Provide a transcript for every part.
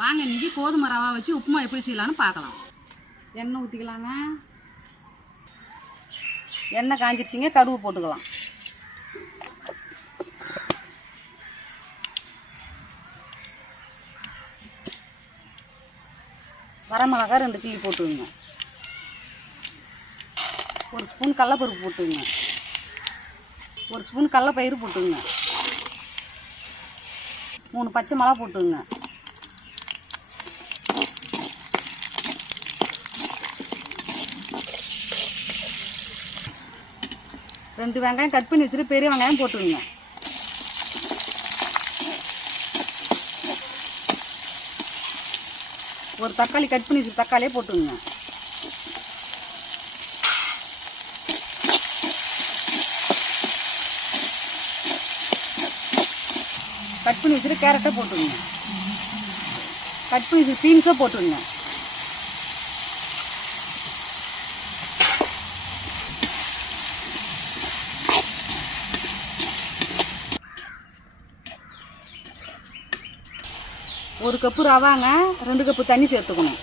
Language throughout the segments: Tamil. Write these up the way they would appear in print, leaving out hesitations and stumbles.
வாங்க இன்றைக்கி கோதுமை ரவா வச்சு உப்புமா எப்படி செய்யலான்னு பார்க்கலாம். எண்ணெய் ஊற்றிக்கலாங்க. எண்ணெய் காஞ்சிருச்சிங்க, கடுகு போட்டுக்கலாம். வரமிளகா 2 கிள்ளி போட்டுங்க. 1 ஸ்பூன் கடலைப்பருப்பு போட்டுங்க. 1 ஸ்பூன் கடலைப்பயிறு போட்டுங்க. 3 பச்சை மிளகா போட்டுங்க. ரெண்டு வெங்காயம் கட் பண்ணி வச்சுட்டு பெரிய வெங்காயம் போட்டுருங்க. ஒரு தக்காளி கட் பண்ணி வச்சுட்டு தக்காளியே போட்டுருங்க. கட் பண்ணி வச்சுட்டு கேரட்டை போட்டுருங்க. கட் பண்ணி வச்சுட்டு பீன்ஸை போட்டுருங்க. ஒரு கப்பு ரவாங்க, 2 கப்பு தண்ணி சேர்த்துக்கணும்.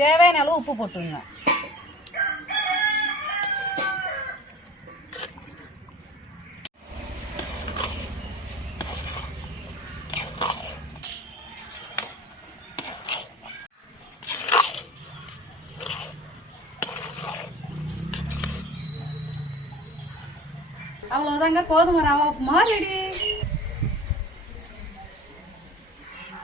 தேவையான அளவு உப்பு போட்டுருங்க. அவ்வளோதாங்க, கோதுமை ரவா உப்புமா ரெடி.